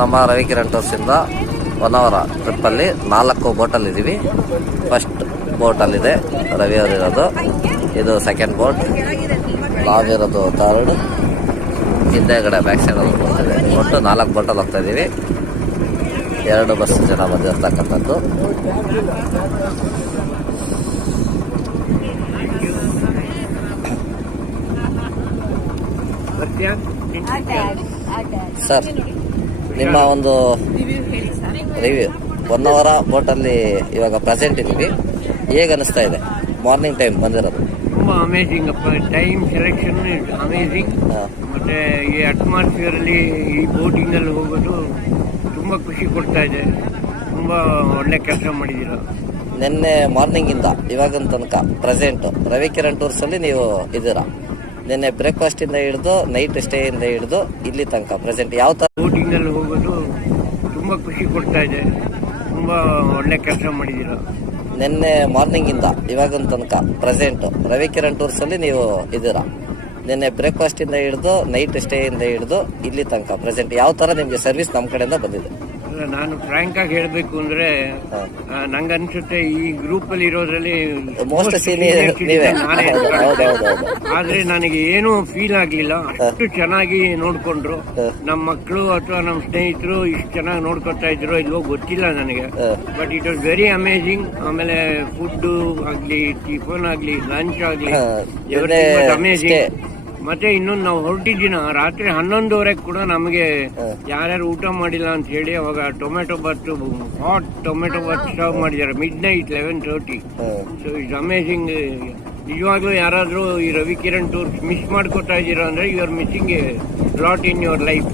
ನಮ್ಮ Ravikiran ಟೂರ್ಸಿಂದ 1 hour ಟ್ರಿಪ್ಪಲ್ಲಿ 4 ಬೋಟಲ್ಲಿದ್ದೀವಿ. First ಬೋಟಲ್ಲಿದೆ Ravi ಅವರಿರೋದು, ಇದು second boat, ನಾವಿರೋದು ಥರ್ಡ್, ಹಿಂದೆಗಡೆ ಬ್ಯಾಕ್ ಸೈಡಲ್ಲಿ ಬರ್ತಿದೆ. ಒಟ್ಟು 4 ಬೋಟಲ್ಲಿ ಹೋಗ್ತಾ ಇದ್ದೀವಿ. 2 ಬಸ್ ಜನ ಬಂದಿರ್ತಕ್ಕಂಥದ್ದು. ಸರ್, ನಿಮ್ಮ ಒಂದು ರಿವ್ಯೂ 1 ಅವರ್ ಬೋಟಲ್ಲಿ ಇವಾಗ ಪ್ರೆಸೆಂಟ್ ಇದ್ದೀವಿ. ಹೇಗೆ ಅನಿಸ್ತಾ ಇದೆ? ಮಾರ್ನಿಂಗ್ ಟೈಮ್ ಬಂದಿರೋದು ತುಂಬಾ ಅಮೇಜಿಂಗ್ ಅಪ್ಪ. Time selection is amazing. ಮತ್ತೆ ಈ ಅಟ್ಮಾಸ್ಫಿಯರ್ ಅಲ್ಲಿ ಈ ಬೋಟಿಂಗ್ ಅಲ್ಲಿ ಹೋಗೋದು ತುಂಬಾ ಖುಷಿ ಕೊಡ್ತಾ ಇದೆ. ತುಂಬಾ ಒಳ್ಳೆ ಕೆಲಸ ಮಾಡಿದ್ದೀರಾ. ನಿನ್ನೆ ಮಾರ್ನಿಂಗ್ ಇಂದ ಇವಾಗಿನ ತನಕ ಪ್ರೆಸೆಂಟ್ ರವಿಕಿರಣ್ ಟೂರ್ಸ್ ಅಲ್ಲಿ ನೀವು ಇದ್ದೀರಾ. ನಿನ್ನೆ ಬ್ರೇಕ್ಫಾಸ್ಟ್ ಇಂದ ಹಿಡಿದು ನೈಟ್ ಸ್ಟೇ ಇಂದ ಹಿಡಿದು ಇಲ್ಲಿ ತನಕ ಪ್ರೆಸೆಂಟ್ ಯಾವ ತರ ಬೋಟಿಂಗ್ ಅಲ್ಲಿ ಹೋಗೋದು ತುಂಬಾ ಖುಷಿ ಕೊಡ್ತಾ ಇದೆ. ತುಂಬಾ ಒಳ್ಳೆ ಕೆಲಸ ಮಾಡಿದ್ದೀರಾ. ನಿನ್ನೆ ಮಾರ್ನಿಂಗ್ ಇಂದ ಇವಾಗಿನ ತನಕ ಪ್ರೆಸೆಂಟ್ ರವಿಕಿರಣ್ ಟೂರ್ಸ್ ಅಲ್ಲಿ ನೀವು ಇದ್ದೀರಾ. ನಿನ್ನೆ ಬ್ರೇಕ್ಫಾಸ್ಟ್ ಇಂದ ಹಿಡಿದು ನೈಟ್ ಸ್ಟೇ ಇಂದ ಹಿಡಿದು ಇಲ್ಲಿ ತನಕ ಪ್ರೆಸೆಂಟ್ ಯಾವ ತರ ನಿಮ್ಗೆ ಸರ್ವಿಸ್ ನಮ್ಮ ಕಡೆಯಿಂದ ಬಂದಿದೆ? ನಾನು ಫ್ರಾಂಕ್ ಆಗಿ ಹೇಳ್ಬೇಕು ಅಂದ್ರೆ ನಂಗೆ ಅನ್ಸುತ್ತೆ ಈ ಗ್ರೂಪ್ ಅಲ್ಲಿ ಇರೋದ್ರಲ್ಲಿ ಮೋಸ್ಟ್ ಸೀನಿಯರ್ ನೀವೇ. ಆದ್ರೆ ನನಗೆ ಏನೂ ಫೀಲ್ ಆಗ್ಲಿಲ್ಲ. ಅಷ್ಟು ಚೆನ್ನಾಗಿ ನೋಡ್ಕೊಂಡ್ರು. ನಮ್ಮ ಮಕ್ಕಳು ಅಥವಾ ನಮ್ಮ ಸ್ನೇಹಿತರು ಇಷ್ಟು ಚೆನ್ನಾಗಿ ನೋಡ್ಕೊತಾ ಇದ್ರು ಇಲ್ವೋ ಗೊತ್ತಿಲ್ಲ ನನಗೆ. But it was very amazing. ಆಮೇಲೆ ಫುಡ್ ಆಗ್ಲಿ, ಟಿಫನ್ ಆಗ್ಲಿ, ಲಂಚ್ ಆಗ್ಲಿ, ಅಮೇಜಿಂಗ್. ಮತ್ತೆ ಇನ್ನೊಂದು ನಾವು ಹೊರಟಿದ್ದೀನ ರಾತ್ರಿ 11:30 ಕೂಡ ನಮಗೆ ಯಾರ್ಯಾರು ಊಟ ಮಾಡಿಲ್ಲ ಅಂತ ಹೇಳಿ ಅವಾಗ tomato bath, hot tomato bath serve ಮಾಡಿದ್ದಾರೆ ಮಿಡ್-ನೈಟ್ 11:30. So it's amazing. ನಿಜವಾಗ್ಲೂ ಯಾರಾದ್ರೂ ಈ ರವಿಕಿರಣ್ ಟೂರ್ಸ್ ಮಿಸ್ ಮಾಡ್ಕೊತಾ ಇದ್ದೀರಾ ಅಂದ್ರೆ you are missing a lot in your life.